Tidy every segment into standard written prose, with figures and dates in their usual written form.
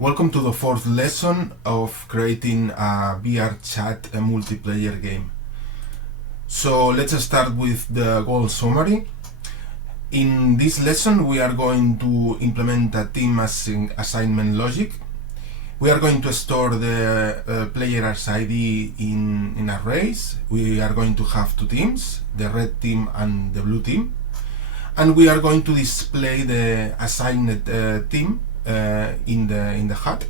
Welcome to the fourth lesson of creating a VRChat multiplayer game. So let's start with the goal summary. In this lesson we are going to implement a team assignment logic. We are going to store the player's ID in arrays. We are going to have two teams, the red team and the blue team. And we are going to display the assigned team in the HUD.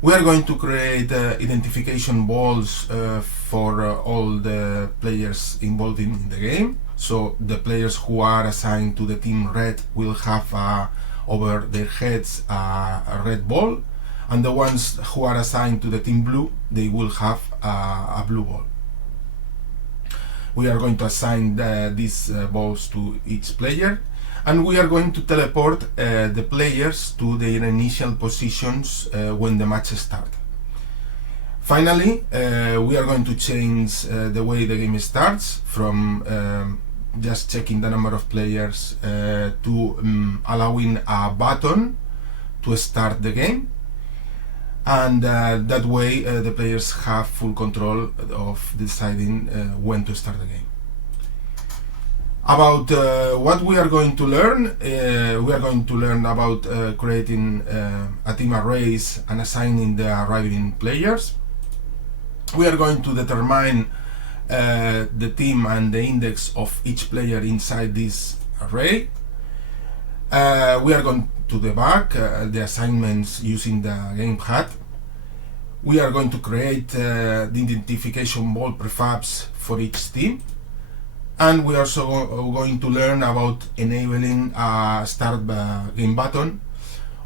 We are going to create identification balls for all the players involved in the game. So the players who are assigned to the team red will have over their heads a red ball, and the ones who are assigned to the team blue, they will have a blue ball. We are going to assign these balls to each player, and we are going to teleport the players to their initial positions when the match starts. Finally, we are going to change the way the game starts from just checking the number of players to allowing a button to start the game. And that way the players have full control of deciding when to start the game. About what we are going to learn, we are going to learn about creating a team arrays and assigning the arriving players. We are going to determine the team and the index of each player inside this array. We are going to debug the assignments using the game HUD. We are going to create the identification ball prefabs for each team. And we are also going to learn about enabling a start game button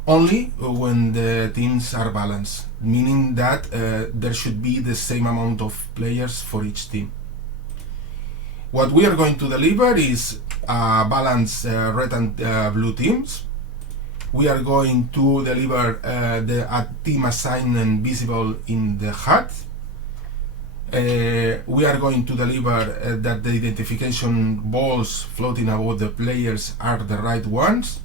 only when the teams are balanced, meaning that there should be the same amount of players for each team. What we are going to deliver is a balanced red and blue teams. We are going to deliver the team assignment visible in the HUD. We are going to deliver that the identification balls floating above the players are the right ones.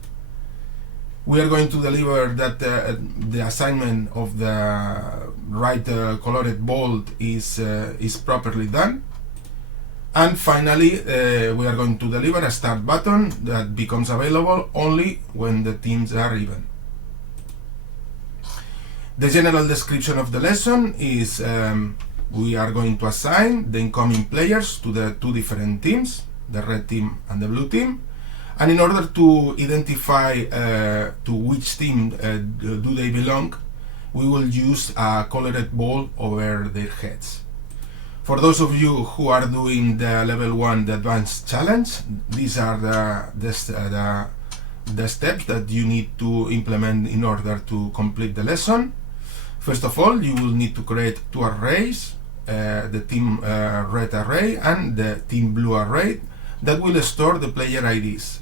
We are going to deliver that the assignment of the right colored ball is properly done. And finally, we are going to deliver a start button that becomes available only when the teams are even. The general description of the lesson is we are going to assign the incoming players to the two different teams, the red team and the blue team. And in order to identify to which team do they belong, we will use a colored ball over their heads. For those of you who are doing the level 1, the advanced challenge, these are the steps that you need to implement in order to complete the lesson. First of all, you will need to create two arrays, the team red array and the team blue array, that will store the player IDs.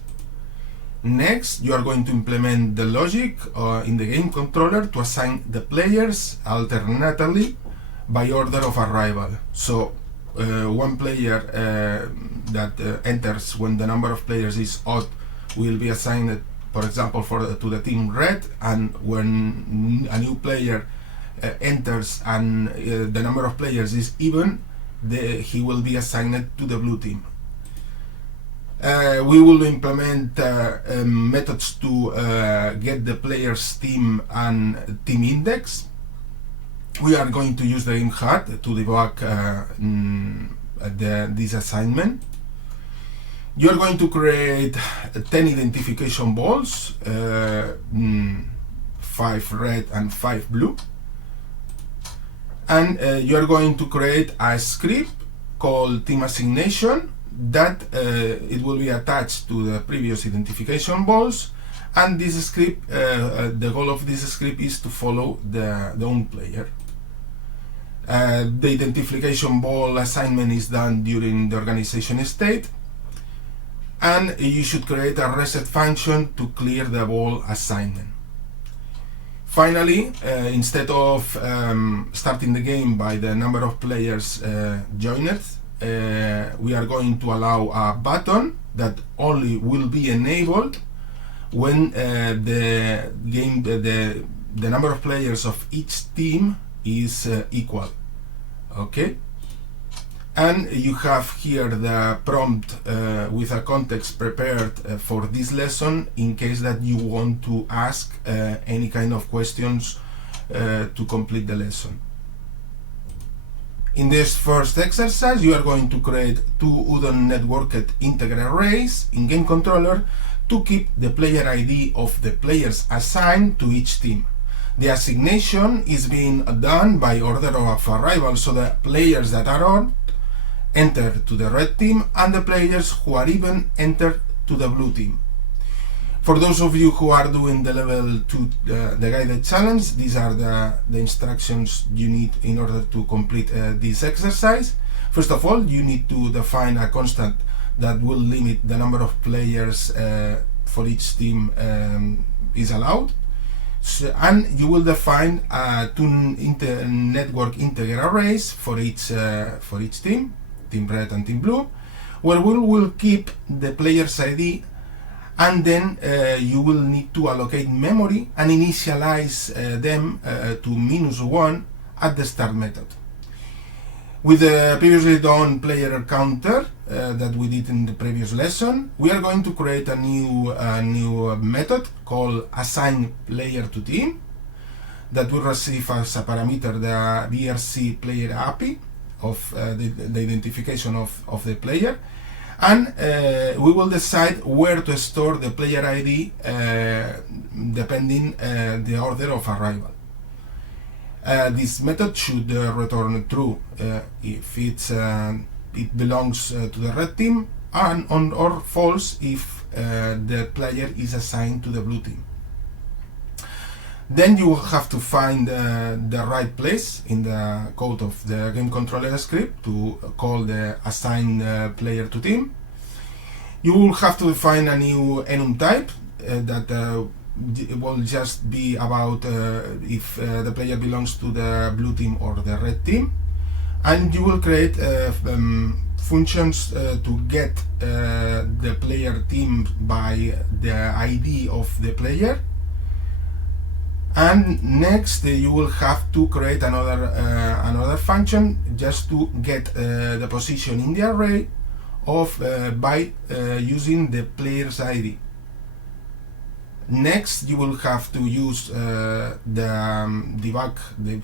Next, you are going to implement the logic in the game controller to assign the players alternately by order of arrival. So one player that enters when the number of players is odd will be assigned, for example, to the team red, and when a new player enters and the number of players is even, he will be assigned to the blue team. We will implement methods to get the player's team and team index. We are going to use the game HUD to debug this assignment. You are going to create 10 identification balls, 5 red and 5 blue. And you are going to create a script called team assignation that it will be attached to the previous identification balls. And this script, the goal of this script is to follow the own player. The identification ball assignment is done during the organization state, and you should create a reset function to clear the ball assignment. Finally, instead of starting the game by the number of players joined, we are going to allow a button that only will be enabled when the the number of players of each team is equal. Okay, and you have here the prompt with a context prepared for this lesson in case that you want to ask any kind of questions to complete the lesson. In this first exercise, you are going to create two Udon networked integer arrays in game controller to keep the player ID of the players assigned to each team. The assignation is being done by order of arrival, so the players that are on enter to the red team and the players who are even enter to the blue team. For those of you who are doing the level 2, the guided challenge, these are the instructions you need in order to complete this exercise. First of all, you need to define a constant that will limit the number of players for each team is allowed. So, and you will define two network integer arrays for each team, team red and team blue, where we will keep the player's ID, and then you will need to allocate memory and initialize them to -1 at the start method. With the previously done player counter that we did in the previous lesson, we are going to create a new method called assign player to team that will receive as a parameter the VRC player API of the identification of the player, and we will decide where to store the player ID depending the order of arrival. This method should return true if it belongs to the red team, and or false if the player is assigned to the blue team. Then you will have to find the right place in the code of the game controller script to call the assign player to team. You will have to define a new enum type that it will just be about if the player belongs to the blue team or the red team, and you will create functions to get the player team by the ID of the player. And next you will have to create another function just to get the position in the array of by using the player's ID. Next, you will have to use the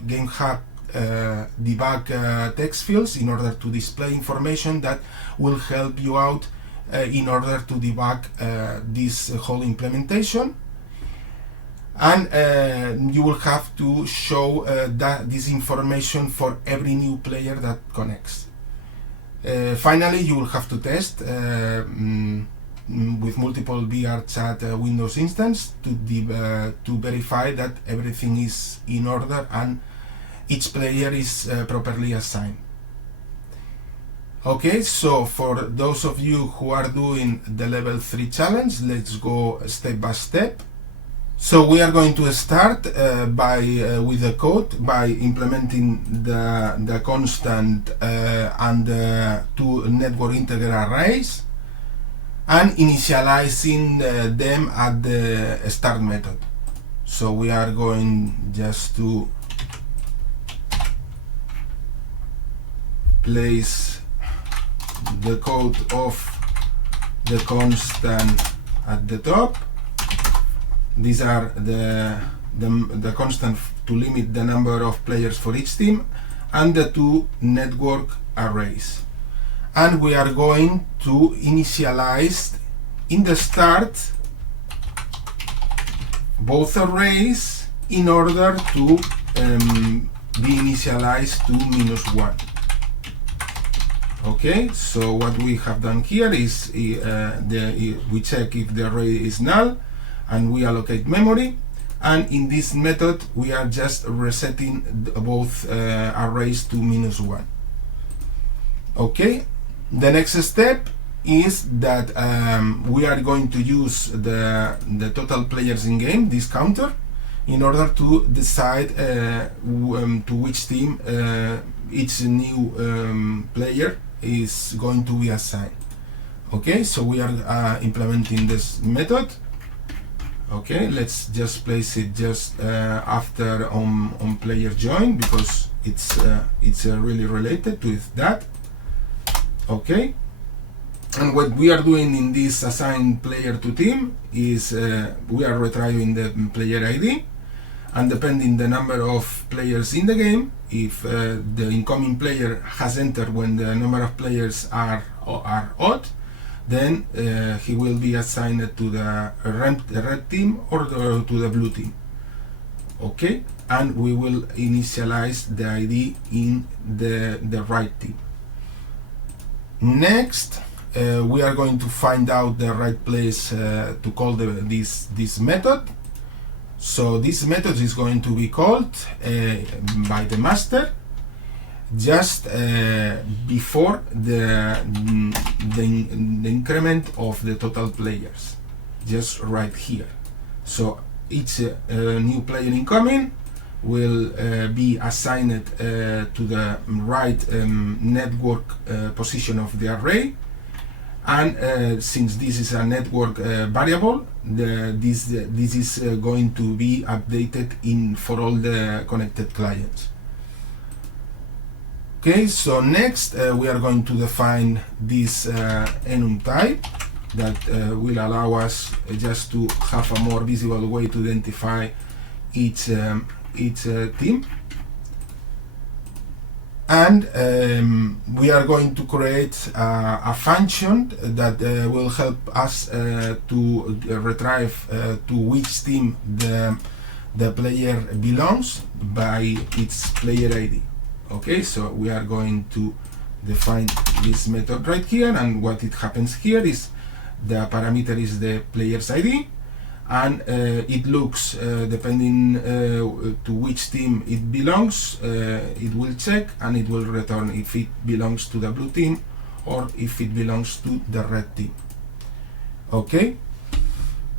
game hub debug text fields in order to display information that will help you out in order to debug this whole implementation. And you will have to show this information for every new player that connects. Finally, you will have to test with multiple VRChat Windows instance to verify that everything is in order and each player is properly assigned. Okay, so for those of you who are doing the level 3 challenge, let's go step by step. So we are going to start with the code by implementing the constant and the two network integer arrays and initializing them at the start method. So we are going just to place the code of the constant at the top. These are the constant to limit the number of players for each team, and the two network arrays. And we are going to initialize in the start both arrays in order to be initialized to -1. Okay, so what we have done here is we check if the array is null, and we allocate memory, and in this method we are just resetting both arrays to -1. Okay, the next step is that we are going to use the total players in game, this counter, in order to decide to which team each new player is going to be assigned. Okay, so we are implementing this method. Okay, let's just place it just after on player join, because it's really related to that. Okay, and what we are doing in this assign player to team is we are retrieving the player ID, and depending the number of players in the game, if the incoming player has entered when the number of players are odd, then he will be assigned to the red team or to the blue team. Okay, and we will initialize the ID in the right team. Next, we are going to find out the right place to call this method. So this method is going to be called by the master just before the increment of the total players, just right here. So each new player incoming will be assigned to the right network position of the array, and since this is a network variable, this is going to be updated for all the connected clients. Okay, so next we are going to define this enum type that will allow us just to have a more visible way to identify each team. And we are going to create a function that will help us to retrieve to which team the player belongs by its player ID. Okay, so we are going to define this method right here, and what it happens here is the parameter is the player's ID, and it looks depending to which team it belongs, it will check and it will return if it belongs to the blue team or if it belongs to the red team. Okay,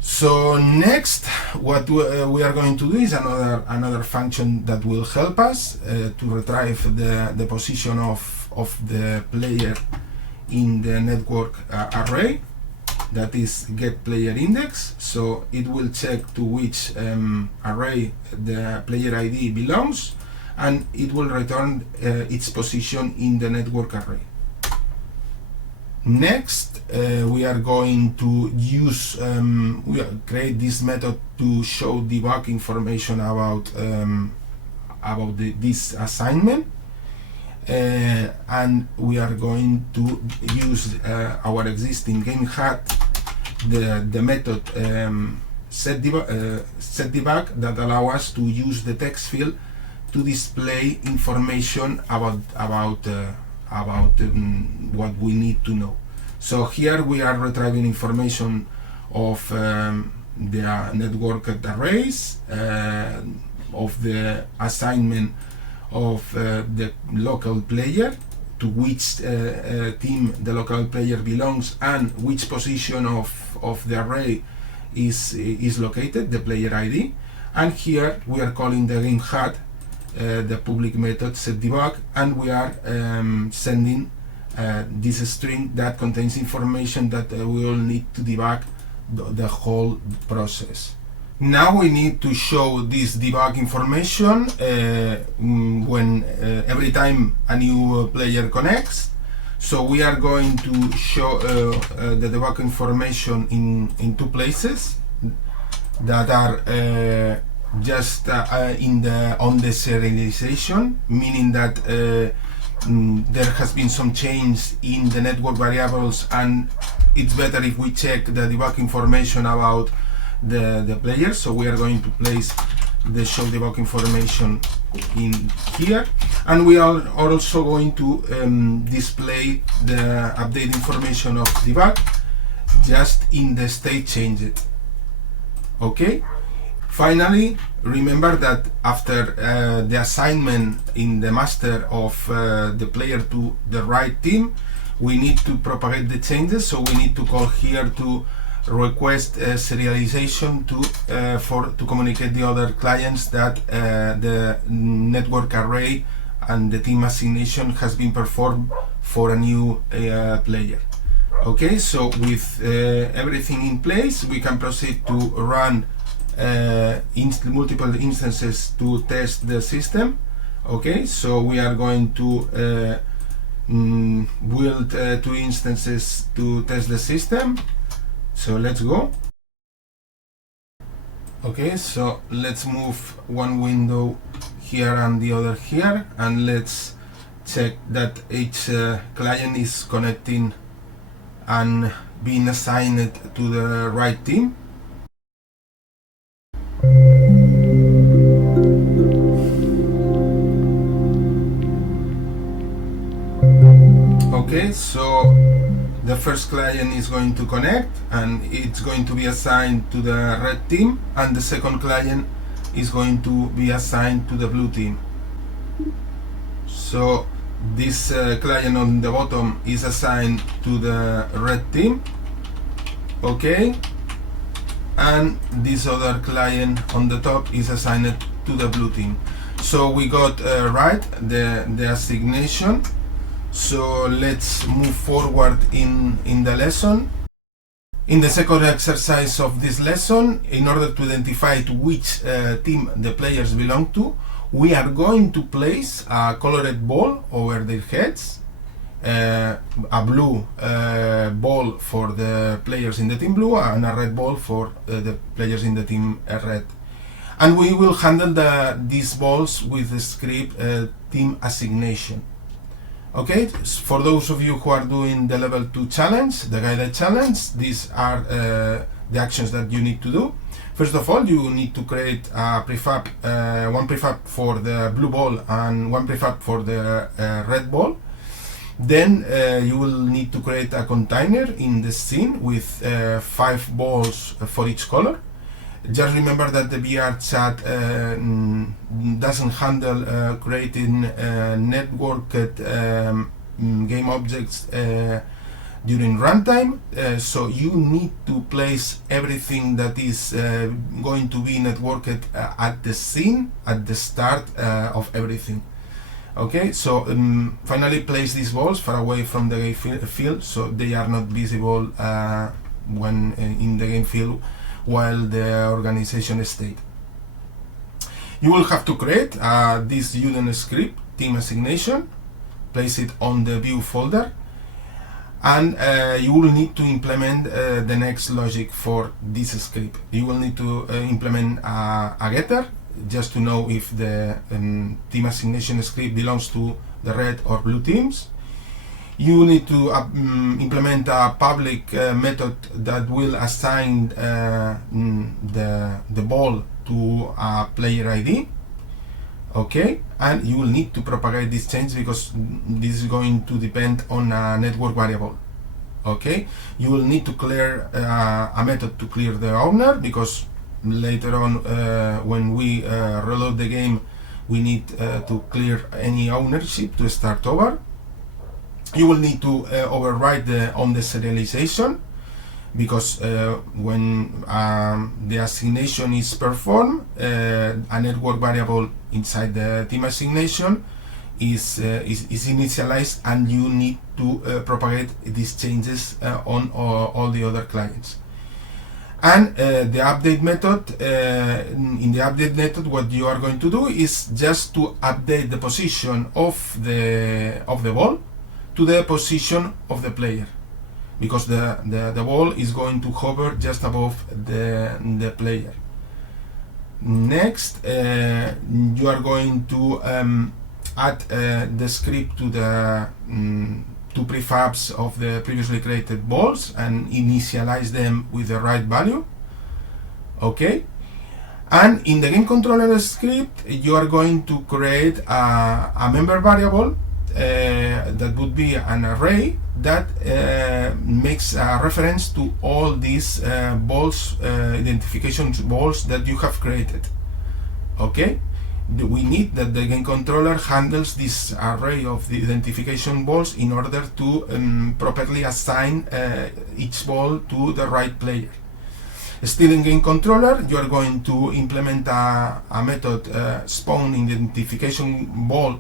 so next what we are going to do is another function that will help us to retrieve the position of the player in the network array, that is get player index. So it will check to which array the player ID belongs, and it will return its position in the network array. Next, we are going to use create this method to show debug information about this assignment, and we are going to use our existing game hat, the method set debug that allow us to use the text field to display information about what we need to know. So here we are retrieving information of the network arrays, of the assignment of the local player, to which team the local player belongs, and which position of the array is located, the player ID. And here we are calling the game hat the public method setDebug, and we are sending this string that contains information that we will need to debug the whole process. Now we need to show this debug information when every time a new player connects. So we are going to show the debug information in two places that are just on the serialization, meaning that there has been some change in the network variables, and it's better if we check the debug information about the player. So we are going to place the show debug information in here, and we are also going to display the update information of debug just in the state changed. Okay. Finally, remember that after the assignment in the master of the player to the right team, we need to propagate the changes. So we need to call here to request serialization to communicate the other clients that the network array and the team assignation has been performed for a new player. Okay, so with everything in place, we can proceed to run multiple instances to test the system. Okay, so we are going to build 2 instances to test the system. So let's go. Okay, so let's move one window here and the other here, and let's check that each client is connecting and being assigned to the right team. Okay, so the first client is going to connect and it's going to be assigned to the red team, and the second client is going to be assigned to the blue team. So this client on the bottom is assigned to the red team, okay, and this other client on the top is assigned to the blue team. So we got right the assignation. So let's move forward in the lesson. In the second exercise of this lesson, in order to identify to which team the players belong to, we are going to place a colored ball over their heads, a blue ball for the players in the team blue and a red ball for the players in the team red. And we will handle these balls with the script team assignation. Okay, for those of you who are doing the level 2 challenge, the guided challenge, these are the actions that you need to do. First of all, you need to create a prefab, one prefab for the blue ball and one prefab for the red ball. Then you will need to create a container in the scene with 5 balls for each color. Just remember that the VRChat doesn't handle creating networked game objects during runtime, so you need to place everything that is going to be networked at the scene, at the start of everything. Okay, so finally place these balls far away from the game field so they are not visible when in the game field while the organization state. You will have to create this Unity script, team assignation, place it on the view folder, and you will need to implement the next logic for this script. You will need to implement a getter just to know if the team assignation script belongs to the red or blue teams. You need to implement a public method that will assign the ball to a player ID. Okay, and you will need to propagate this change because this is going to depend on a network variable. Okay, you will need to clear a method to clear the owner because later on when we reload the game we need to clear any ownership to start over. You will need to override on the serialization because when the assignation is performed, a network variable inside the team assignation is initialized, and you need to propagate these changes on all the other clients. And the update method, in the update method, what you are going to do is just to update the position of the ball to the position of the player, because the ball is going to hover just above the player. Next, you are going to add the script to the 2 prefabs of the previously created balls and initialize them with the right value. Okay, and in the game controller script you are going to create a member variable that would be an array that makes a reference to all these balls, identification balls that you have created. Okay, we need that the game controller handles this array of the identification balls in order to properly assign each ball to the right player. Still in game controller, you are going to implement a method spawn identification ball,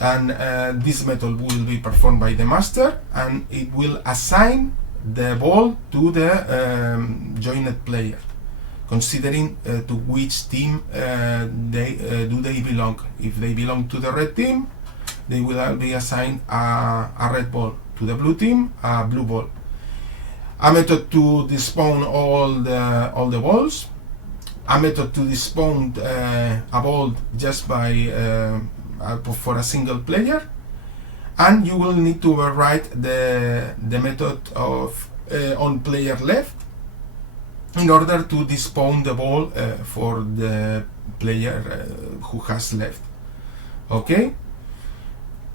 and this method will be performed by the master, and it will assign the ball to the joined player. considering to which team they belong. If they belong to the red team, they will be assigned a red ball. To the blue team, a blue ball. A method to despawn all the balls. A method to despawn a ball just by for a single player. And you will need to override the method of on player left in order to despawn the ball for the player who has left. Okay.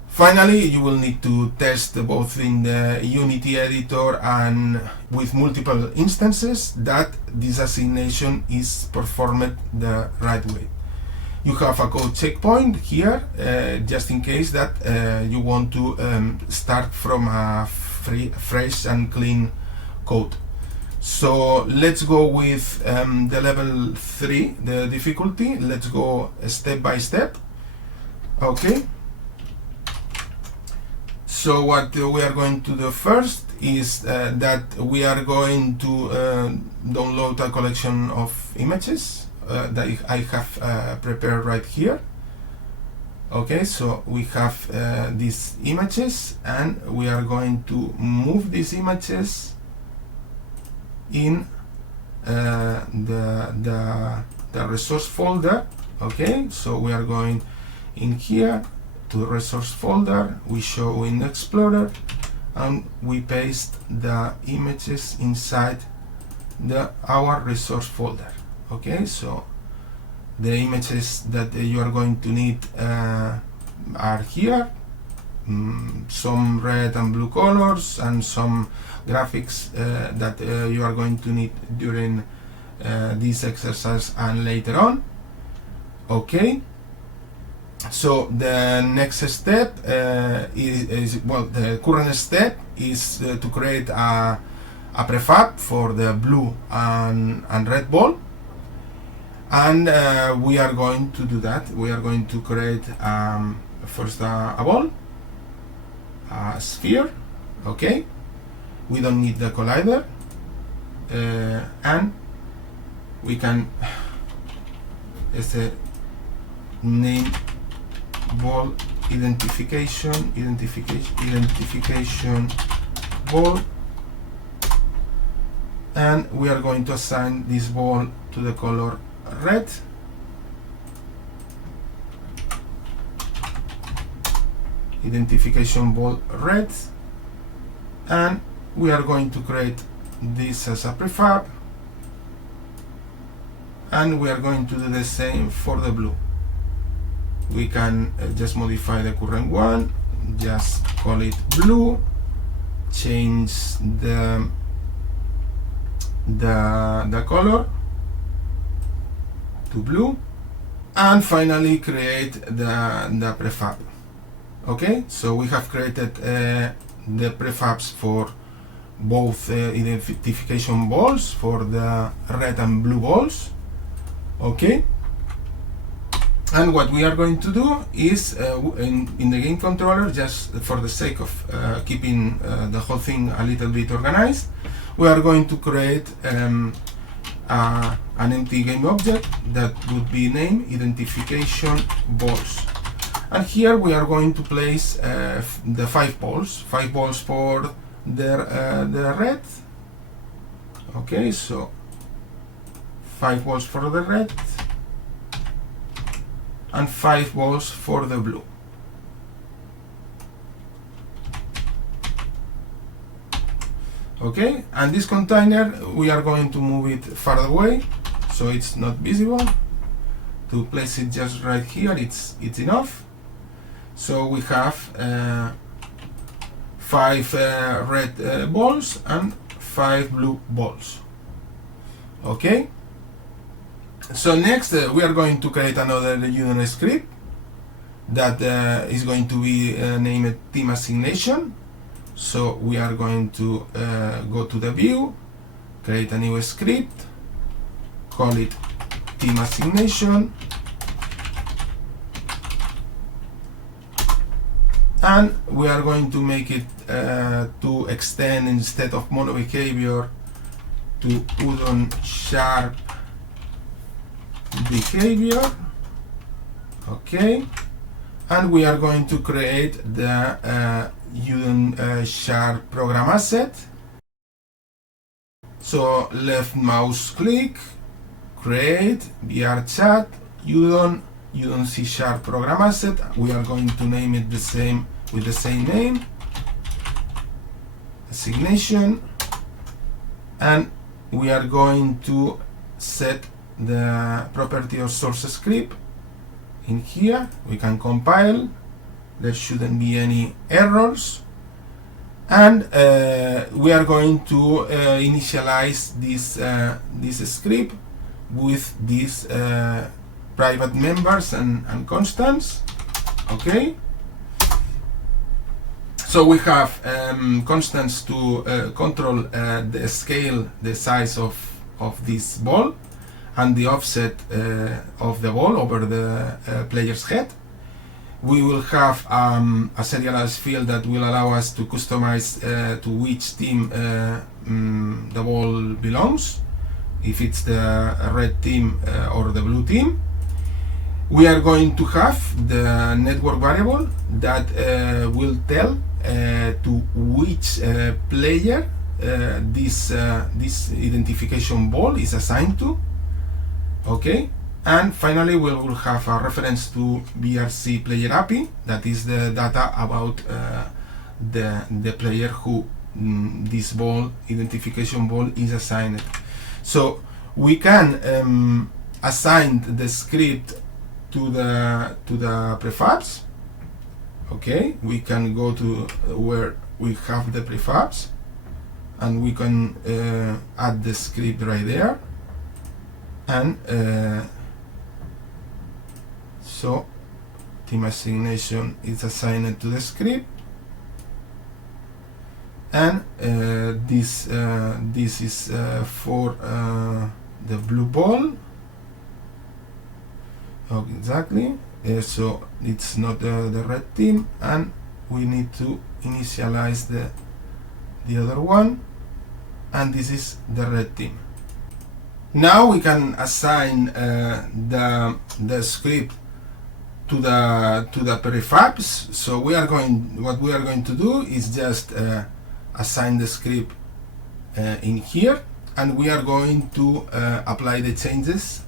Finally, you will need to test both in the Unity editor and with multiple instances that this assignation is performed the right way. You have a code checkpoint here, just in case that you want to start from a fresh and clean code. So let's go with the level 3, the difficulty. Let's go step by step. Okay. So what we are going to do first is that we are going to download a collection of images that I have prepared right here. Okay, so we have these images, and we are going to move these images in the resource folder. Okay, so we are going in here to the resource folder, we show in Explorer, and we paste the images inside our resource folder. Okay, so the images that you are going to need are here, some red and blue colors, and some graphics that you are going to need during this exercise and later on. Okay. So the next step the current step is to create a prefab for the blue and red ball, and we are going to do that. We are going to create first a ball, a sphere. Okay, we don't need the collider, and we can name ball identification ball, and we are going to assign this ball to the color red. Identification ball red, and we are going to create this as a prefab, and we are going to do the same for the blue. We can just modify the current one, just call it blue, change the color to blue, and finally create the prefab. Okay, so we have created the prefabs for both identification balls, for the red and blue balls. Okay. And what we are going to do is, in the game controller, just for the sake of keeping the whole thing a little bit organized, we are going to create an empty game object that would be named identification balls. And here we are going to place the 5 balls for the red. Okay, so 5 balls for the red, and 5 balls for the blue. Okay, and this container we are going to move it far away so it's not visible. To place it just right here, it's enough. So we have 5 red balls and 5 blue balls. Okay. So next we are going to create another Unity script that is going to be named team assignation. So we are going to go to the view, create a new script, call it team assignation, and we are going to make it to extend, instead of mono behavior, to udon sharp behavior. Okay, and we are going to create the UDON program asset. So left mouse click, create VRChat UDON C# program asset. We are going to name it the same with the same name, assignation, and we are going to set the property of source script in here. We can compile. There shouldn't be any errors, and we are going to initialize this script with these private members and constants. Okay, so we have constants to control the scale, the size of this ball, and the offset of the ball over the player's head. We will have a serialized field that will allow us to customize to which team the ball belongs, if it's the red team or the blue team. We are going to have the network variable that will tell to which player this identification ball is assigned to. Okay, and finally we will have a reference to VRC player API, that is the data about the player who this ball, identification ball, is assigned. So we can assign the script to the prefabs. Okay, we can go to where we have the prefabs, and we can add the script right there. And so team assignation is assigned to the script, and this is for the blue ball. Oh, exactly. So it's not the red team, and we need to initialize the other one, and this is the red team. Now we can assign the script to the prefabs. So what we are going to do is just assign the script in here, and we are going to apply the changes,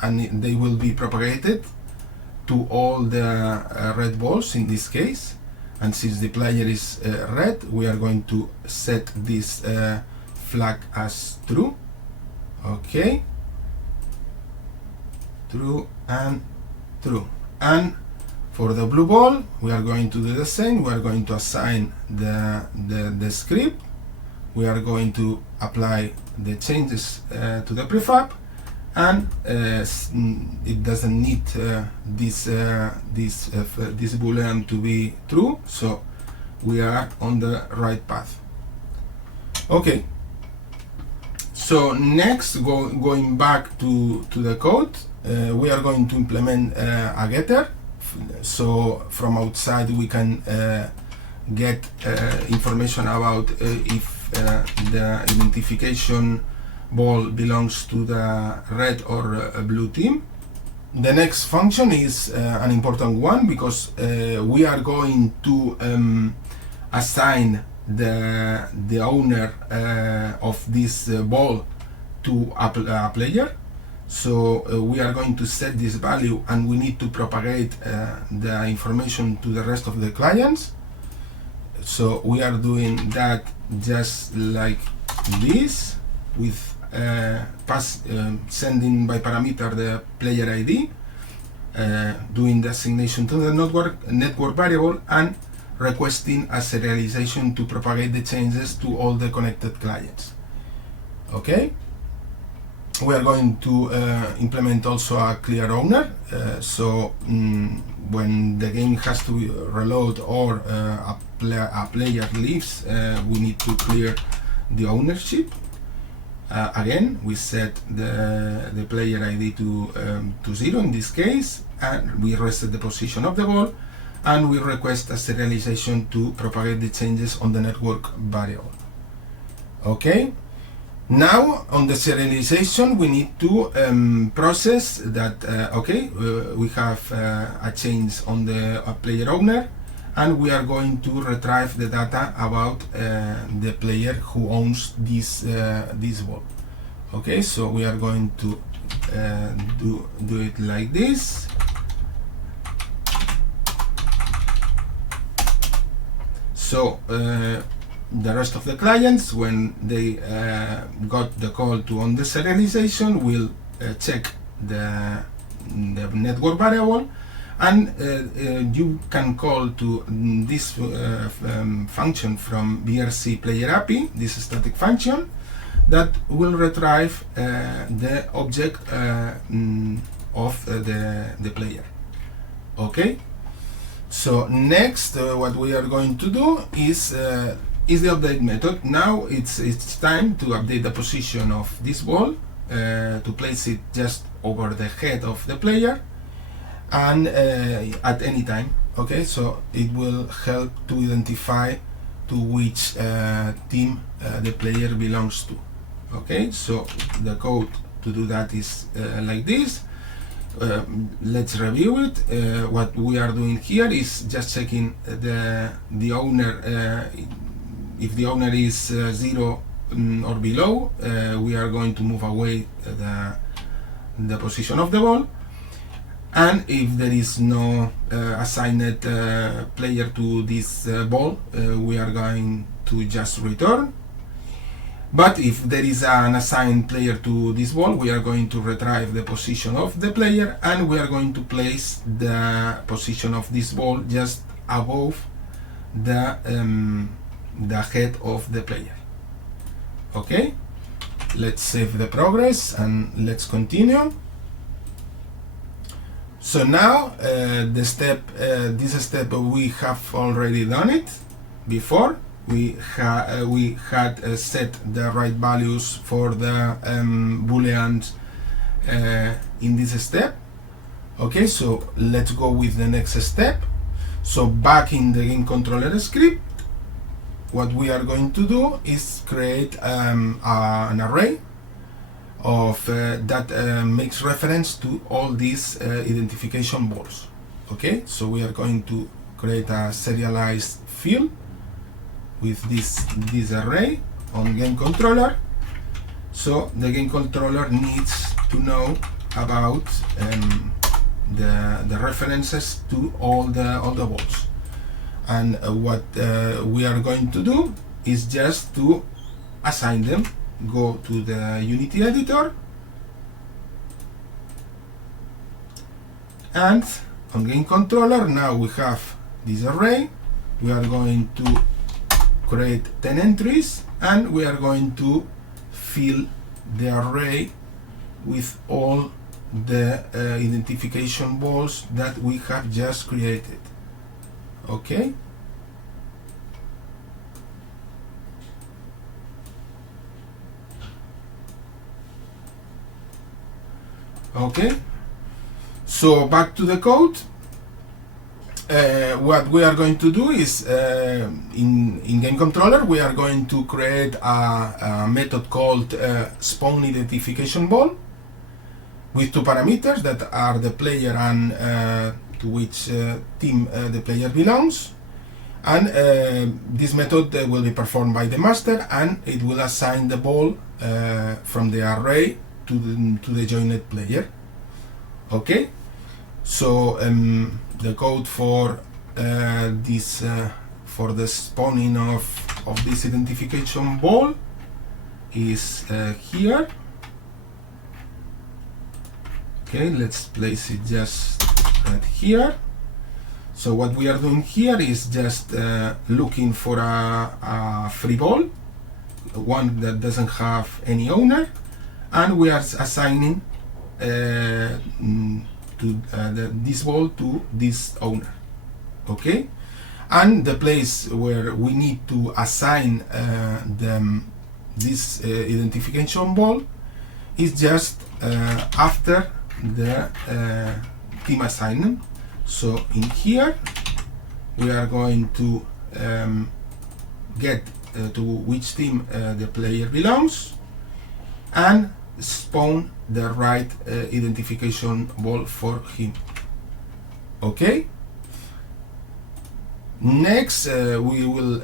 and they will be propagated to all the red balls in this case. And since the player is red, we are going to set this flag as true. Okay, true and true. And for the blue ball, we are going to do the same. We are going to assign the script. We are going to apply the changes to the prefab, and it doesn't need this boolean to be true, so we are on the right path. Okay. So next, going back to the code, we are going to implement a getter. So from outside we can get information about if the identification ball belongs to the red or blue team. The next function is an important one, because we are going to assign the owner of this ball to a player. So we are going to set this value, and we need to propagate the information to the rest of the clients. So we are doing that just like this, with sending by parameter the player ID, doing the assignation to the network variable, and requesting a serialization to propagate the changes to all the connected clients. Okay, we are going to implement also a clear owner. So when the game has to reload or a player leaves, we need to clear the ownership. Again, we set the player ID to 0 in this case, and we reset the position of the ball, and we request a serialization to propagate the changes on the network variable. Okay, Now on the serialization we need to process that we have a change on the player owner, and we are going to retrieve the data about the player who owns this ball. Okay, so we are going to do it like this. So the rest of the clients, when they got the call to on the serialization, will check the network variable, and you can call to this function from VRC player API, this static function, that will retrieve the object of the player. Okay. So next, what we are going to do is the update method. Now it's time to update the position of this ball, to place it just over the head of the player, and at any time. Okay, so it will help to identify to which team the player belongs to. Okay, so the code to do that is like this. Let's review it. What we are doing here is just checking the owner. If the owner is 0 or below, we are going to move away the position of the ball. And if there is no assigned player to this ball, we are going to just return. But if there is an assigned player to this ball, we are going to retrieve the position of the player, and we are going to place the position of this ball just above the head of the player. Okay, let's save the progress and let's continue. So now this step we have already done it before. We had set the right values for the booleans in this step. Okay, so let's go with the next step. So back in the game controller script, what we are going to do is create an array of that makes reference to all these identification balls. Okay, so we are going to create a serialized field with this array on game controller. So the game controller needs to know about the references to all the balls, and what we are going to do is just to assign them. Go to the Unity editor, and on game controller now we have this array. We are going to create 10 entries, and we are going to fill the array with all the identification balls that we have just created. Okay, so back to the code. What we are going to do is in game controller we are going to create a method called spawn identification ball with two parameters that are the player and to which team the player belongs, and this method will be performed by the master, and it will assign the ball from the array to the joined player. Okay, so the code for this for the spawning of this identification ball is here. Okay, let's place it just right here. So what we are doing here is just looking for a free ball, one that doesn't have any owner, and we are assigning this ball to this owner. Okay, and the place where we need to assign this identification ball is just after the team assignment. So in here we are going to get to which team the player belongs. and spawn the right identification ball for him. Okay. Next, we will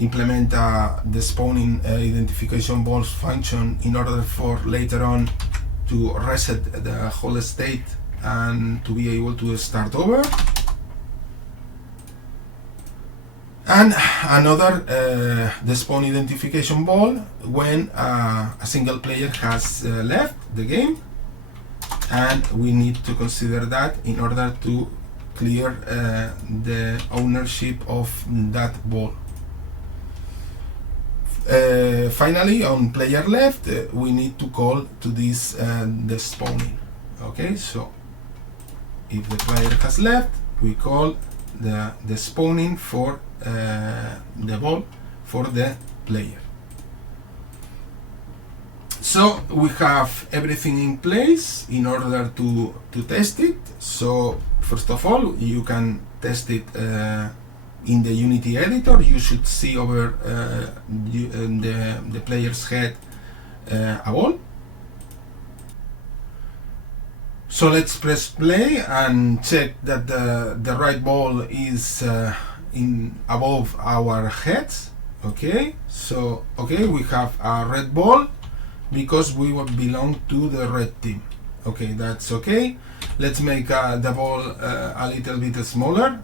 implement the spawning identification balls function in order for later on to reset the whole state and to be able to start over. And another, the spawn identification ball when a single player has left the game, and we need to consider that in order to clear the ownership of that ball. Finally, on player left, we need to call to this the spawning. Okay, so if the player has left, we call the spawning for the ball for the player. So we have everything in place in order to test it. So first of all, you can test it in the Unity editor. You should see over the player's head a ball. So let's press play and check that the right ball is in above our heads. Okay, so we have a red ball because we belong to the red team. Okay, that's okay. Let's make the ball a little bit smaller,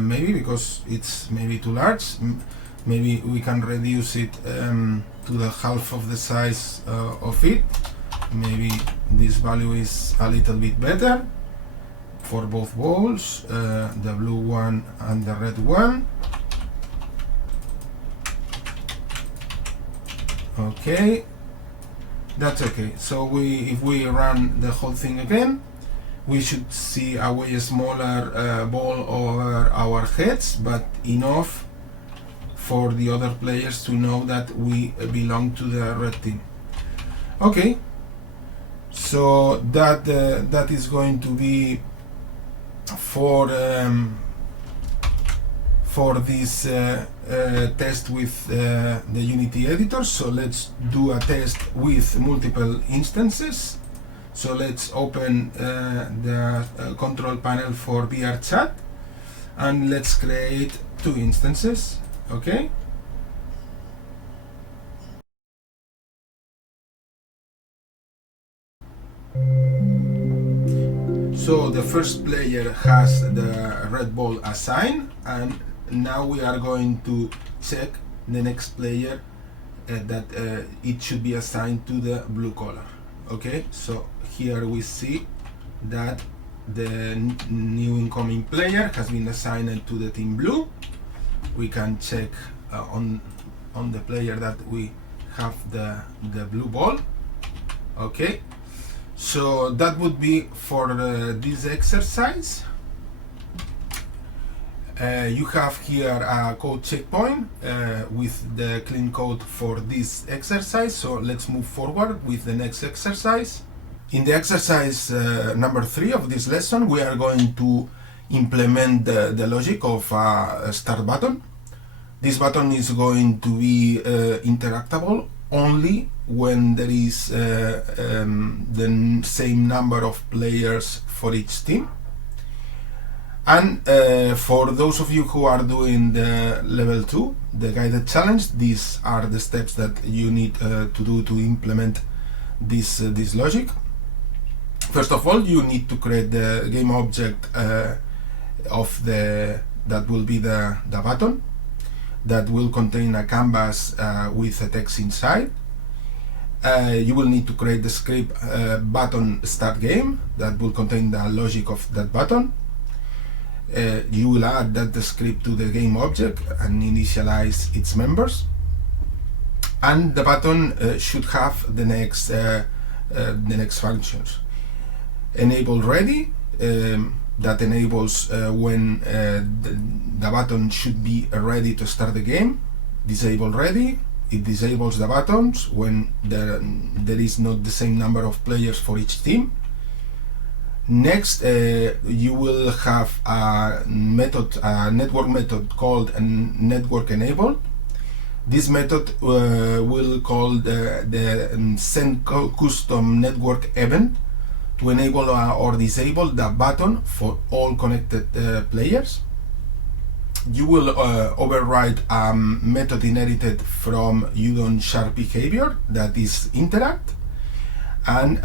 maybe because it's maybe too large. Maybe we can reduce it to the half of the size of it. Maybe this value is a little bit better for both balls, the blue one and the red one. Okay, that's okay. So if we run the whole thing again, we should see a way smaller ball over our heads, but enough for the other players to know that we belong to the red team. Okay, so that is going to be for this test with the Unity editor. So let's do a test with multiple instances. So let's open the control panel for VRChat and let's create 2 instances. Okay. So the first player has the red ball assigned, and now we are going to check the next player that it should be assigned to the blue color. Okay, so here we see that the new incoming player has been assigned to the team blue. We can check on the player that we have the blue ball. Okay, so that would be for this exercise. You have here a code checkpoint with the clean code for this exercise. So let's move forward with the next exercise. In the exercise number 3 of this lesson, we are going to implement the logic of a start button. This button is going to be interactable only when there is the same number of players for each team. And for those of you who are doing the level 2, the guided challenge, these are the steps that you need to do to implement this logic. First of all, you need to create the game object of that will be the button, that will contain a canvas with a text inside. You will need to create the script button start game that will contain the logic of that button. You will add that script to the game object and initialize its members. And the button should have the next functions. Enable ready, that enables when the button should be ready to start the game. Disable ready, it disables the buttons when there is not the same number of players for each team. Next, you will have a network method called network enable This method will call the send custom network event to enable or disable the button for all connected players. You will override a method inherited from Unity behavior that is interact, and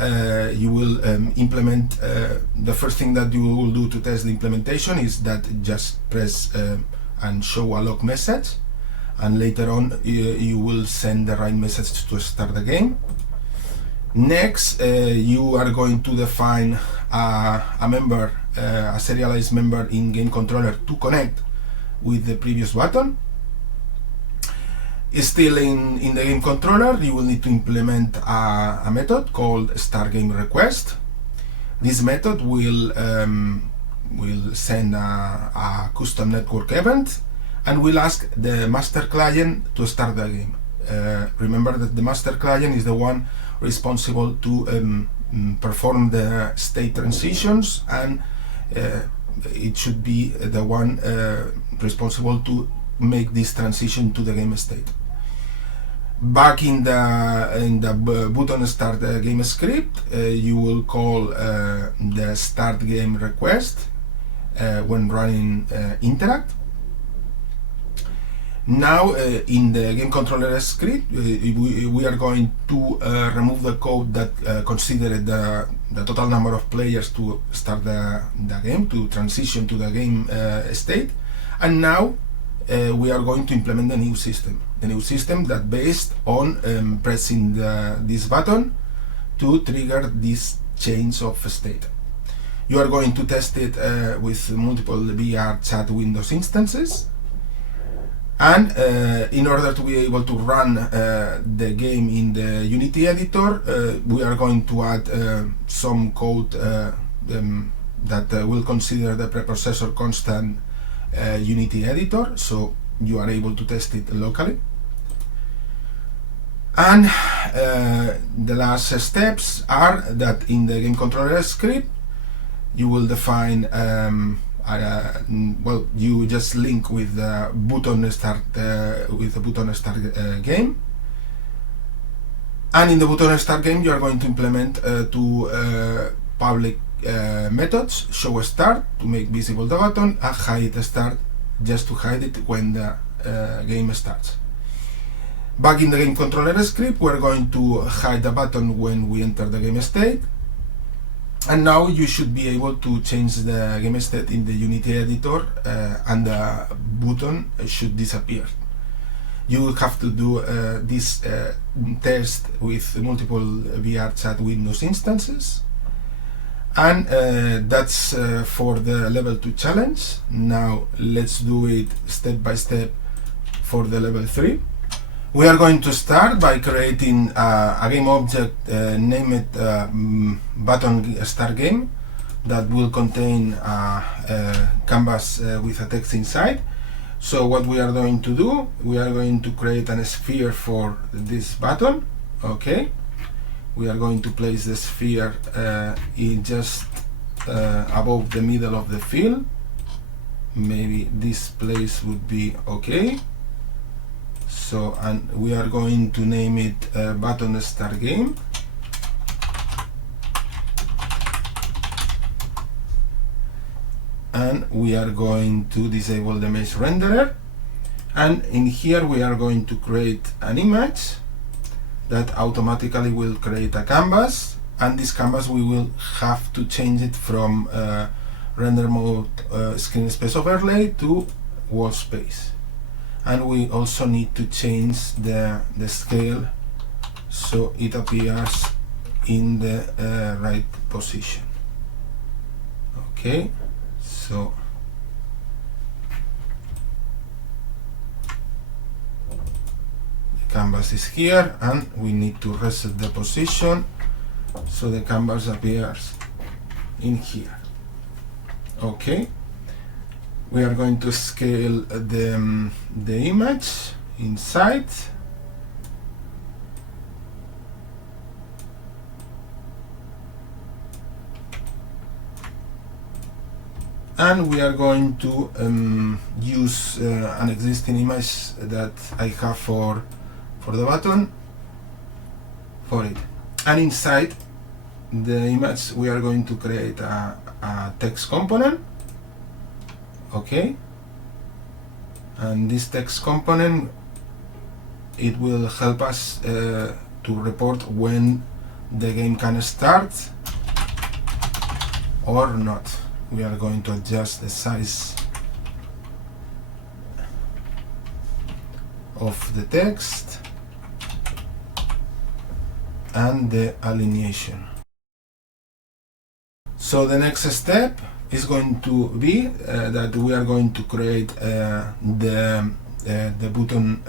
you will implement the first thing that you will do to test the implementation is that just press and show a log message, and later on you will send the right message to start the game. Next, you are going to define a member, a serialized member in game controller to connect with the previous button. Still in the game controller, you will need to implement a method called start game request. This method will send a custom network event and will ask the master client to start the game. Remember that the master client is the one responsible to perform the state transitions, and it should be the one responsible to make this transition to the game state. Back in the button start game script, you will call the start game request when running interact. Now in the game controller script, we are going to remove the code that considered the total number of players to start the game, to transition to the game state, and now we are going to implement the new system that based on pressing this button to trigger this change of state. You are going to test it with multiple VRChat Windows instances, and in order to be able to run the game in the Unity editor, we are going to add some code that will consider the preprocessor constant Unity editor, so you are able to test it locally. And the last steps are that in the game controller script, you will define well, you just link with the button start game, and in the button start game you are going to implement two public methods: show start to make visible the button, and hide start just to hide it when the game starts. Back in the game controller script, we're going to hide the button when we enter the game state. And now you should be able to change the game state in the Unity editor, and the button should disappear. You will have to do this test with multiple VRChat Windows instances. And that's for the level 2 challenge. Now let's do it step by step for the level 3. We are going to start by creating a game object named button start game that will contain a canvas with a text inside. So what we are going to do, we are going to create a sphere for this button. Okay, we are going to place the sphere in just above the middle of the field. Maybe this place would be okay. So, and we are going to name it button start game. And we are going to disable the mesh renderer. And in here we are going to create an image that automatically will create a canvas. And this canvas we will have to change it from render mode screen space overlay to wall space. And we also need to change the scale so it appears in the right position. Okay, so the canvas is here, and we need to reset the position so the canvas appears in here. Okay. We are going to scale the image inside. and we are going to use an existing image that I have for the button for it. And inside the image we are going to create a text component. Okay, and this text component, it will help us to report when the game can start or not. We are going to adjust the size of the text and the alignation. So the next step is going to be that we are going to create the button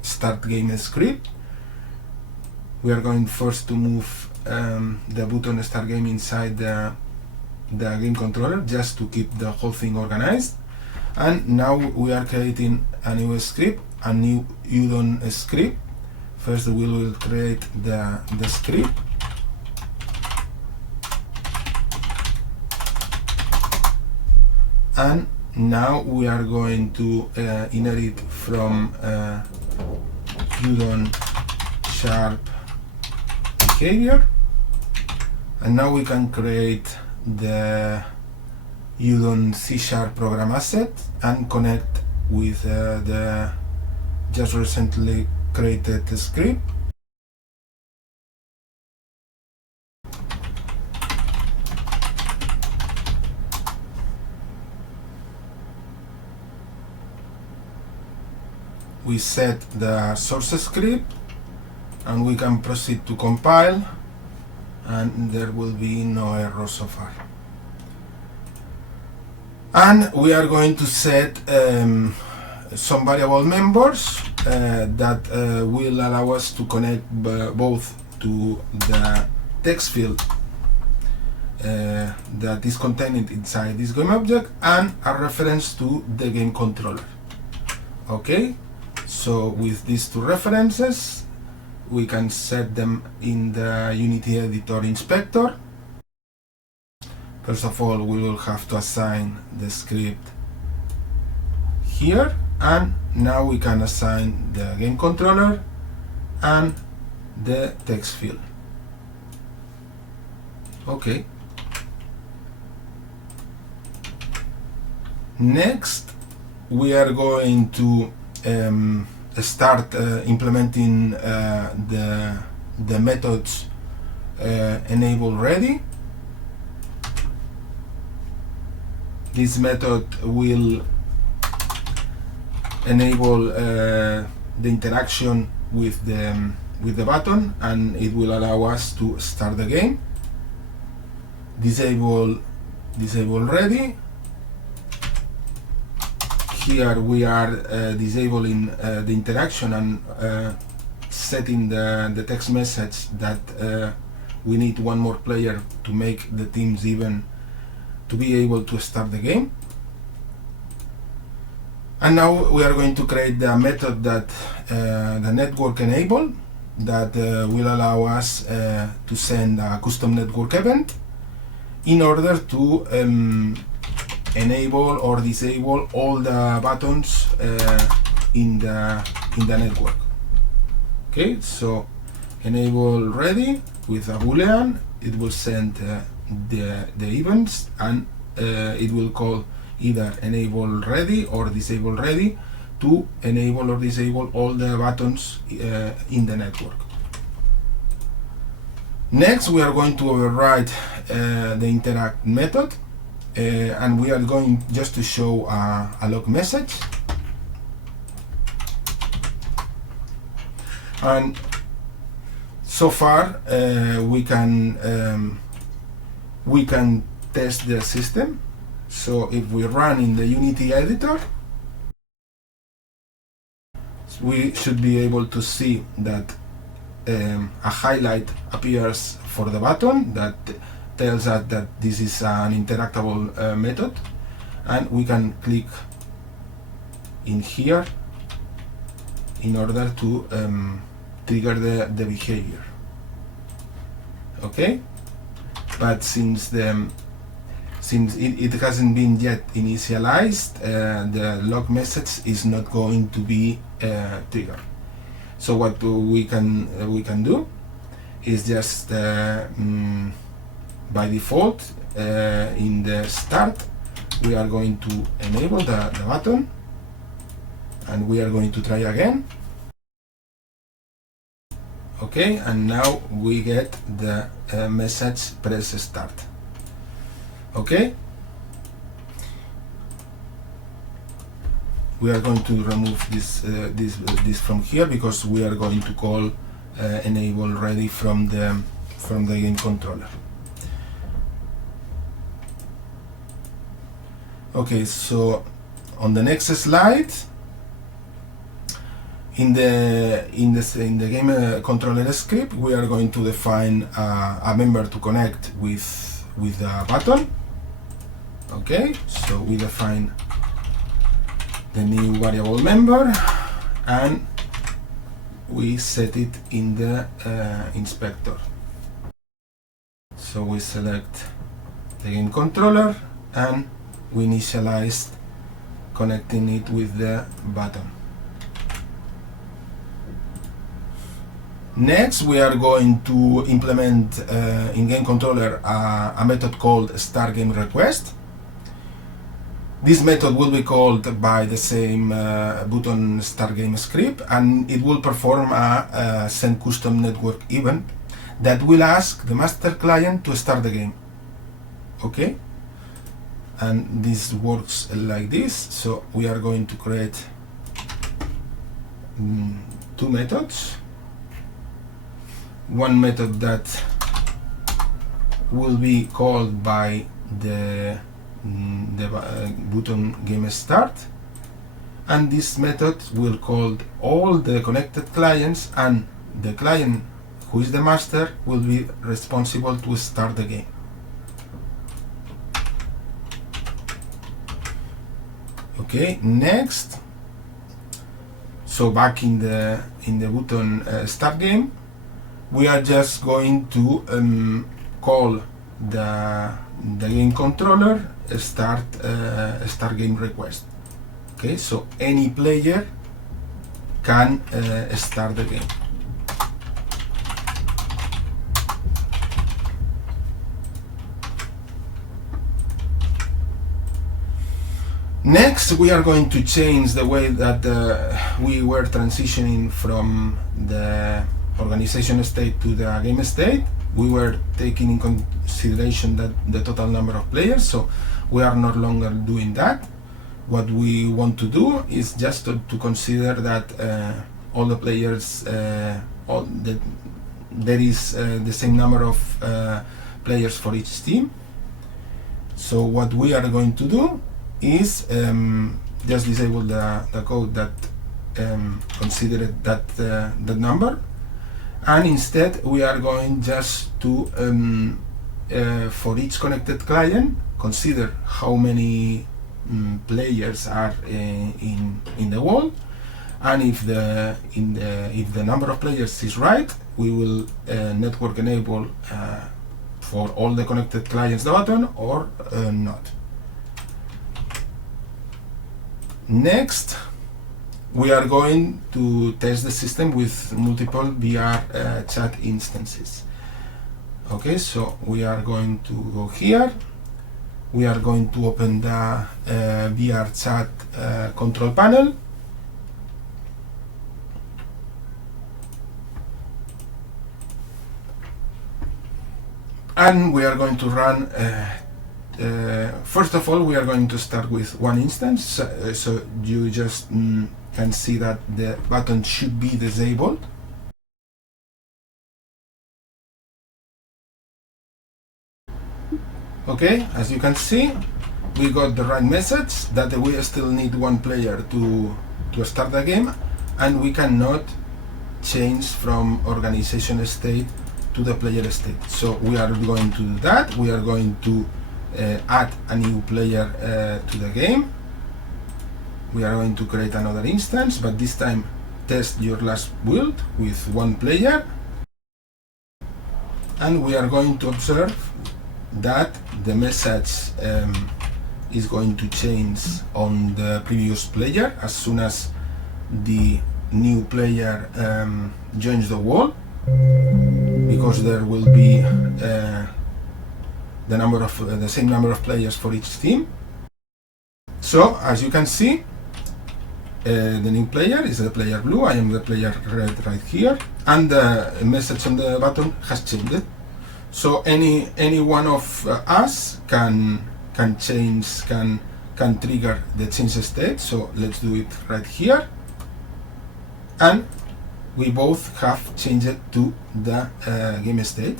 start game script. We are going first to move the button start game inside the game controller, just to keep the whole thing organized. And now we are creating a new script, a new Udon script. First we will create the script. And now we are going to inherit from Udon sharp behavior, and now we can create the Udon C# program asset and connect with the just recently created script. We set the source script and we can proceed to compile, and there will be no error so far. And we are going to set some variable members that will allow us to connect both to the text field that is contained inside this game object and a reference to the game controller. Okay, so with these two references we can set them in the Unity editor inspector. First of all, we will have to assign the script here, and now we can assign the game controller and the text field. Okay. Next, we are going to start implementing the methods enable ready. This method will enable the interaction with the button, and it will allow us to start the game. Disable ready. Here we are disabling the interaction and setting the text message that we need one more player to make the teams even to be able to start the game. And now we are going to create the method that the network enable, that will allow us to send a custom network event in order to enable or disable all the buttons in the network. Okay, so enable ready with a boolean, it will send the events, and it will call either enable ready or disable ready to enable or disable all the buttons in the network. Next, we are going to override the interact method, and we are going just to show a log message. And so far we can test the system. So if we run in the Unity editor, we should be able to see that a highlight appears for the button that tells us that this is an interactable method, and we can click in here in order to trigger the behavior. Okay, but since the since it hasn't been yet initialized, the log message is not going to be triggered. So what we can do is just by default in the start we are going to enable the button, and we are going to try again. Okay, and now we get the message press start. Okay, we are going to remove this from here because we are going to call enable ready from the game controller. Okay, so on the next slide, in the game controller script, we are going to define a member to connect with the button. Okay, so we define the new variable member and we set it in the inspector. So we select the game controller and we initialize connecting it with the button. Next, we are going to implement in game controller a method called start game request. This method will be called by the same button start game script, and it will perform a send custom network event that will ask the master client to start the game. Okay, and this works like this. So we are going to create two methods. One method that will be called by the button game start, and this method will call all the connected clients, and the client who is the master will be responsible to start the game. Okay, next, so back in the button start game, we are just going to call the game controller start game request. Okay, so any player can start the game. Next, we are going to change the way that we were transitioning from the organization state to the game state. We were taking in consideration that the total number of players, so we are no longer doing that. What we want to do is just to consider that all the players, there is the same number of players for each team. So what we are going to do is just disable the code that considered that number, and instead we are going just to for each connected client consider how many players are in the wall, and if the number of players is right, we will network enable for all the connected clients the button or not. Next, we are going to test the system with multiple VRChat instances. Okay, so we are going to go here. We are going to open the VRChat control panel. And we are going to run first of all, we are going to start with one instance, so you just can see that the button should be disabled. Okay, as you can see, we got the right message that we still need one player to start the game, and we cannot change from organization state to the player state. So we are going to do that. We are going to add a new player to the game. We are going to create another instance, but this time test your last build with one player, and we are going to observe that the message is going to change on the previous player as soon as the new player joins the wall, because there will be the same number of players for each team. So as you can see, the new player is the player blue, I am the player red right here, and the message on the button has changed. So any one of us can trigger the change state. So let's do it right here, and we both have changed it to the game state.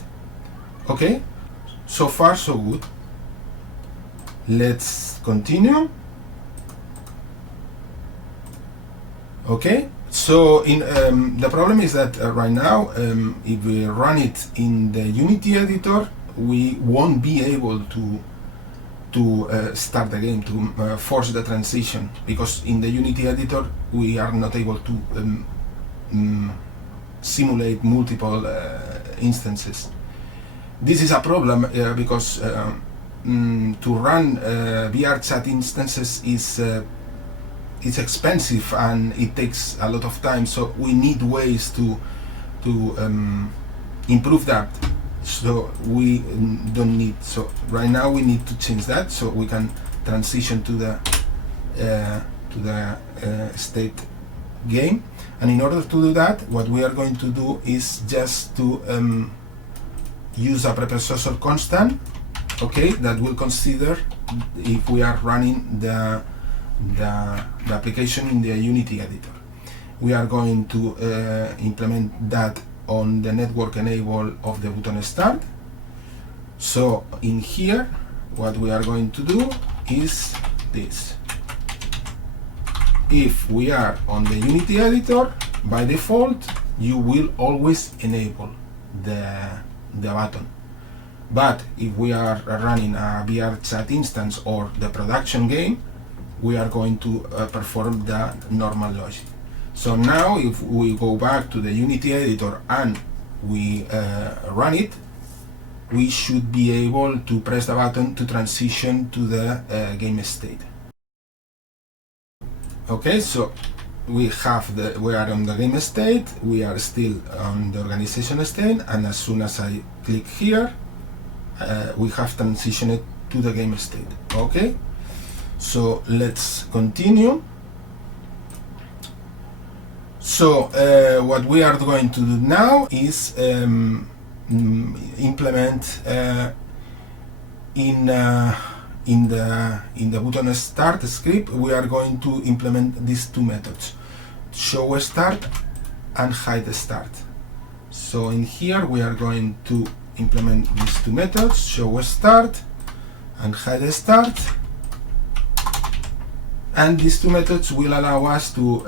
Okay, so far so good. Let's continue. Okay, so the problem is that right now, if we run it in the Unity editor, we won't be able to start the game, to force the transition, because in the Unity editor we are not able to simulate multiple instances. This is a problem because to run VRChat instances is expensive and it takes a lot of time, so we need ways to improve that. So we don't need, so right now we need to change that so we can transition to the state game. And in order to do that, what we are going to do is just to use a preprocessor constant, okay, that will consider if we are running the application in the Unity editor. We are going to implement that on the network enable of the button start. So in here, what we are going to do is this. If we are on the Unity editor, by default, you will always enable the button. But if we are running a VRChat instance or the production game, we are going to perform the normal logic. So now if we go back to the Unity editor and we run it, we should be able to press the button to transition to the game state. Okay, so we are on the game state, we are still on the organization state, and as soon as I click here, we have transitioned to the game state. Okay, so let's continue. So what we are going to do now is implement in the button start script, we are going to implement these two methods, show start and hide start. So in here we are going to implement these two methods, show start and hide start. And these two methods will allow us to,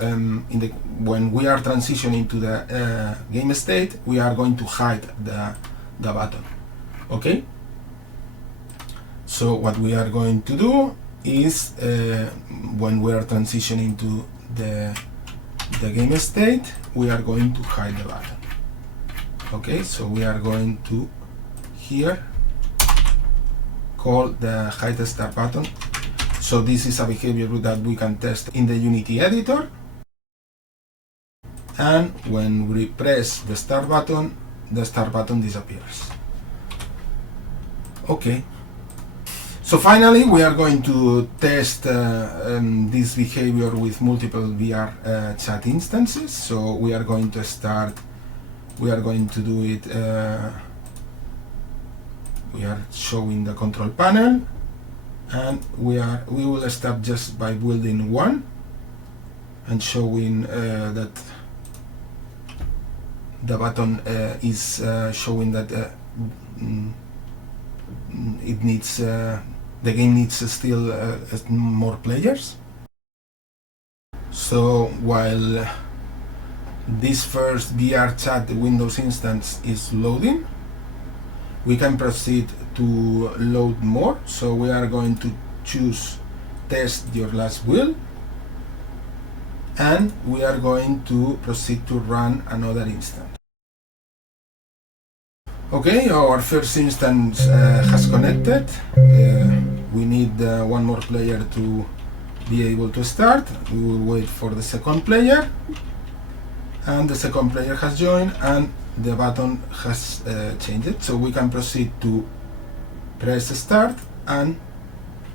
when we are transitioning to the game state, we are going to hide the button. Okay? So what we are going to do is, when we are transitioning to the game state, we are going to hide the button. Okay, so we are going to here call the hide start button. So this is a behavior that we can test in the Unity editor. And when we press the start button disappears. Okay. So finally, we are going to test this behavior with multiple VRChat instances. So we are going to do it, we are showing the control panel, and we will start just by building one and showing that the button is showing that it needs the game needs still more players. So while this first VRChat Windows instance is loading, we can proceed to load more. So we are going to choose test your last will, and we are going to proceed to run another instance. Okay, our first instance has connected. We need one more player to be able to start. We will wait for the second player, and the second player has joined and the button has changed, so we can proceed to press start and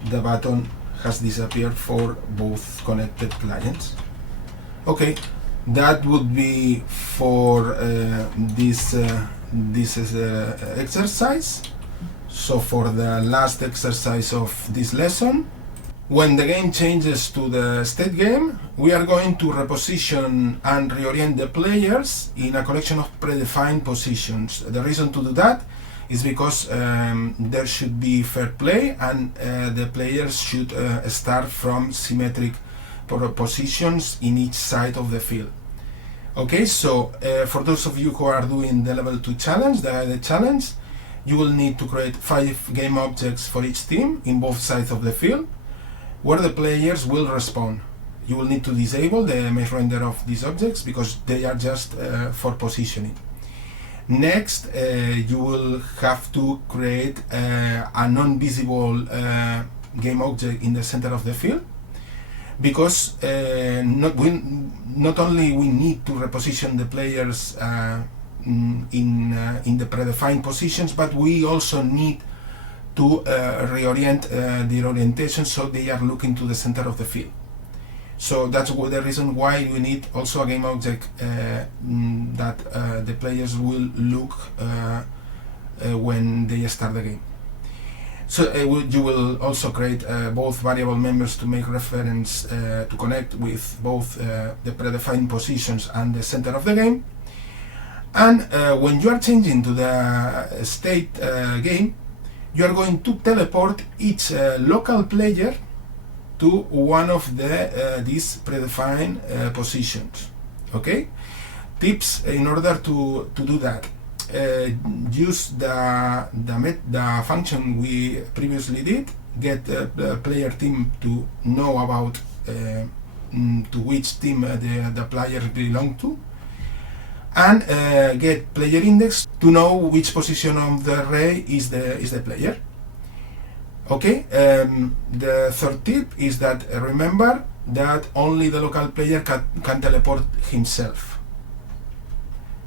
the button has disappeared for both connected clients. Okay, that would be for this exercise. So for the last exercise of this lesson, when the game changes to the state game, we are going to reposition and reorient the players in a collection of predefined positions. The reason to do that is because there should be fair play and the players should start from symmetric positions in each side of the field. Okay, so for those of you who are doing the level 2 challenge, the guided challenge, you will need to create 5 game objects for each team in both sides of the field, where the players will respawn. You will need to disable the mesh render of these objects because they are just for positioning. Next, you will have to create a non-visible game object in the center of the field, because not only we need to reposition the players in the predefined positions, but we also need to reorient their orientation so they are looking to the center of the field. So that's the reason why we need also a game object that the players will look when they start the game. So you will also create both variable members to make reference to connect with both the predefined positions and the center of the game. And when you are changing to the state game, you are going to teleport each local player to one of these predefined positions. Okay? Tips in order to do that. Use the function we previously did, get the player team to know about to which team the players belong to, and get player index to know which position of the array is the player. Okay, the third tip is that remember that only the local player can teleport himself.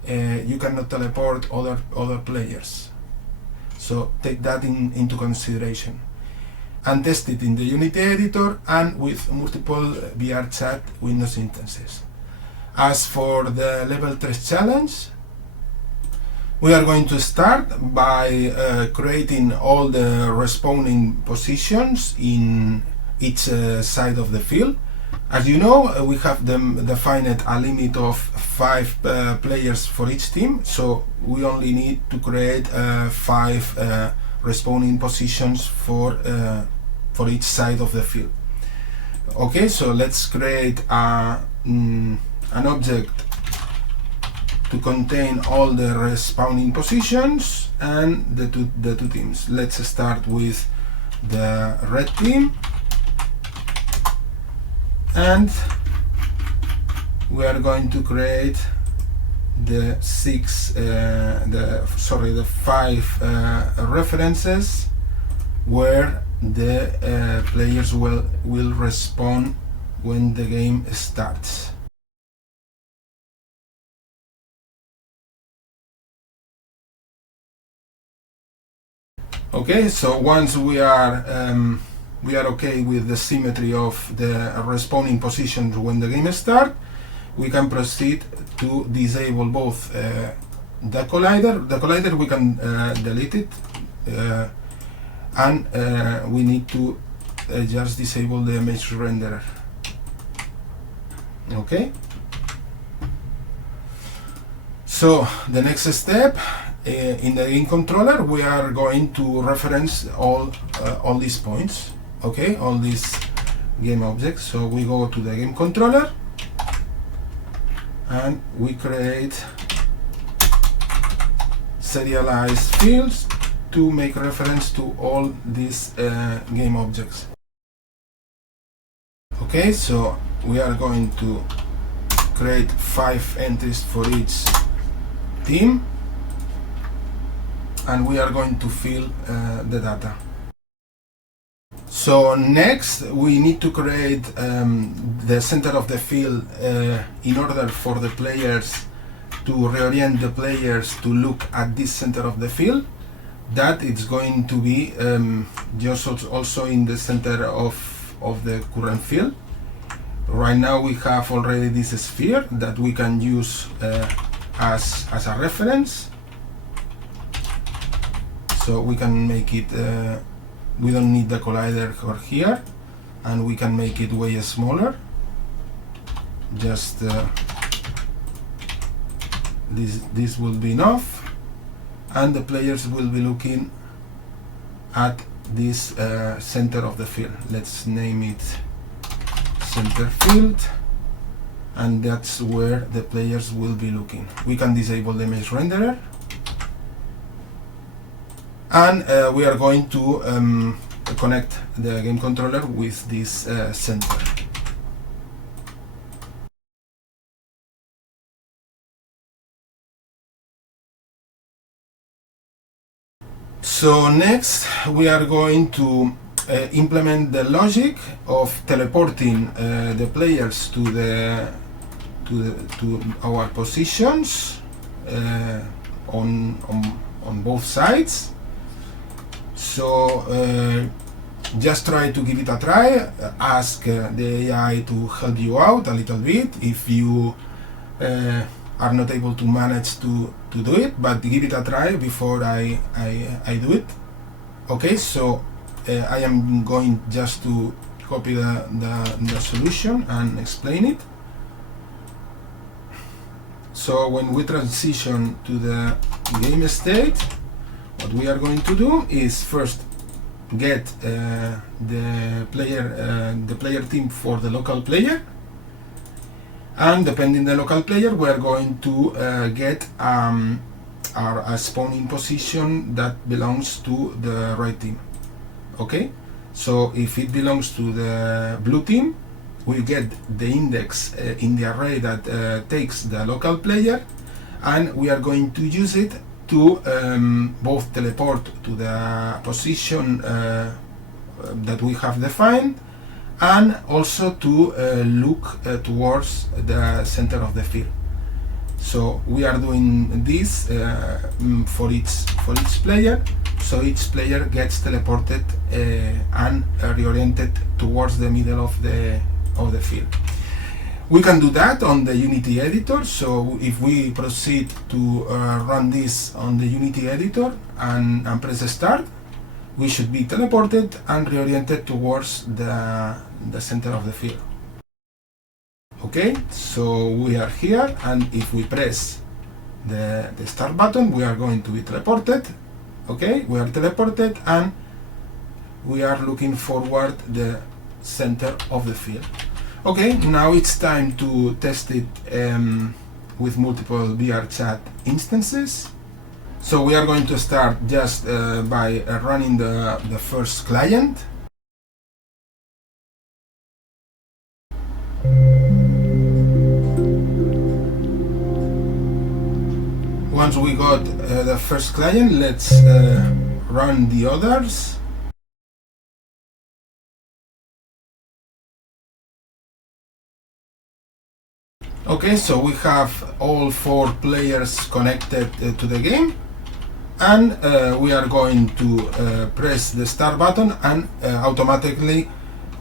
You cannot teleport other players, so take that into consideration and test it in the Unity editor and with multiple VRChat Windows instances. As for the level 3 challenge, we are going to start by creating all the respawning positions in each side of the field. As you know, we have defined a limit of 5 players for each team, so we only need to create 5 respawning positions for each side of the field. Okay, so let's create an object to contain all the respawning positions and the two teams. Let's start with the red team, and we are going to create the 5 references where the players will respawn when the game starts. Okay, so once we are okay with the symmetry of the respawning positions when the game starts, we can proceed to disable both the collider. The collider we can delete it, and we need to just disable the mesh renderer. Okay. So the next step, in the game controller, we are going to reference all these points. Okay, all these game objects. So we go to the game controller and we create serialized fields to make reference to all these game objects. Okay, so we are going to create 5 entries for each team. and we are going to fill the data. So next we need to create the center of the field in order for the players to reorient the players to look at this center of the field. That it's going to be just also in the center of the current field. Right now we have already this sphere that we can use as a reference. So we can make it, we don't need the collider for here, and we can make it way smaller. Just this will be enough, and the players will be looking at this center of the field. Let's name it center field, and that's where the players will be looking. We can disable the image renderer, and we are going to connect the game controller with this center. So next we are going to implement the logic of teleporting the players to our positions on both sides. So just try to give it a try. Ask the AI to help you out a little bit if you are not able to manage to do it, but give it a try before I do it. Okay, so I am going just to copy the solution and explain it. So when we transition to the game state, what we are going to do is first get the player team for the local player, and depending the local player, we are going to get a spawning position that belongs to the right team. Okay, so if it belongs to the blue team, we get the index in the array that takes the local player, and we are going to use it to both teleport to the position that we have defined, and also to look towards the center of the field. So we are doing this for each player. So each player gets teleported and reoriented towards the middle of the field. We can do that on the Unity editor. So if we proceed to run this on the Unity editor and press start, we should be teleported and reoriented towards the center of the field. Okay, so we are here, and if we press the start button, we are going to be teleported. Okay, we are teleported, and we are looking forward the center of the field. Okay, now it's time to test it with multiple VRChat instances. So we are going to start just by running the first client. Once we got the first client, let's run the others. Okay, so we have all 4 players connected to the game, and we are going to press the start button, and automatically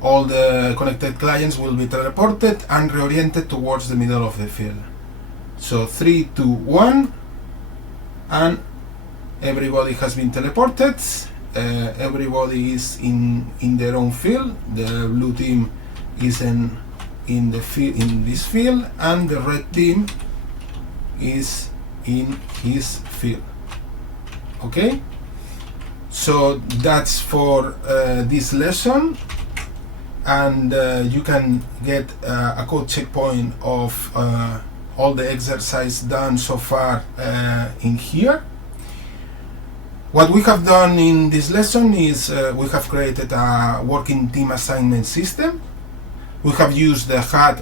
all the connected clients will be teleported and reoriented towards the middle of the field. So 3, 2, 1, and everybody has been teleported. Everybody is in their own field. The blue team is in this field, and the red team is in his field. Okay, so that's for this lesson, and you can get a code checkpoint of all the exercise done so far in here. What we have done in this lesson is we have created a working team assignment system. We have used the HUD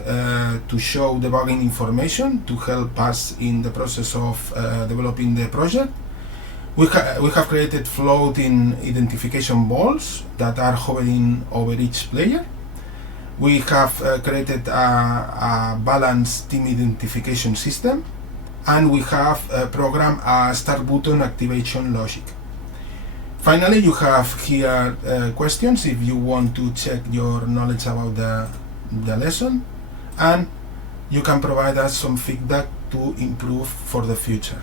to show debugging information to help us in the process of developing the project. We have created floating identification balls that are hovering over each player. We have created a balanced team identification system, and we have programmed a start button activation logic. Finally, you have here questions if you want to check your knowledge about the lesson, and you can provide us some feedback to improve for the future.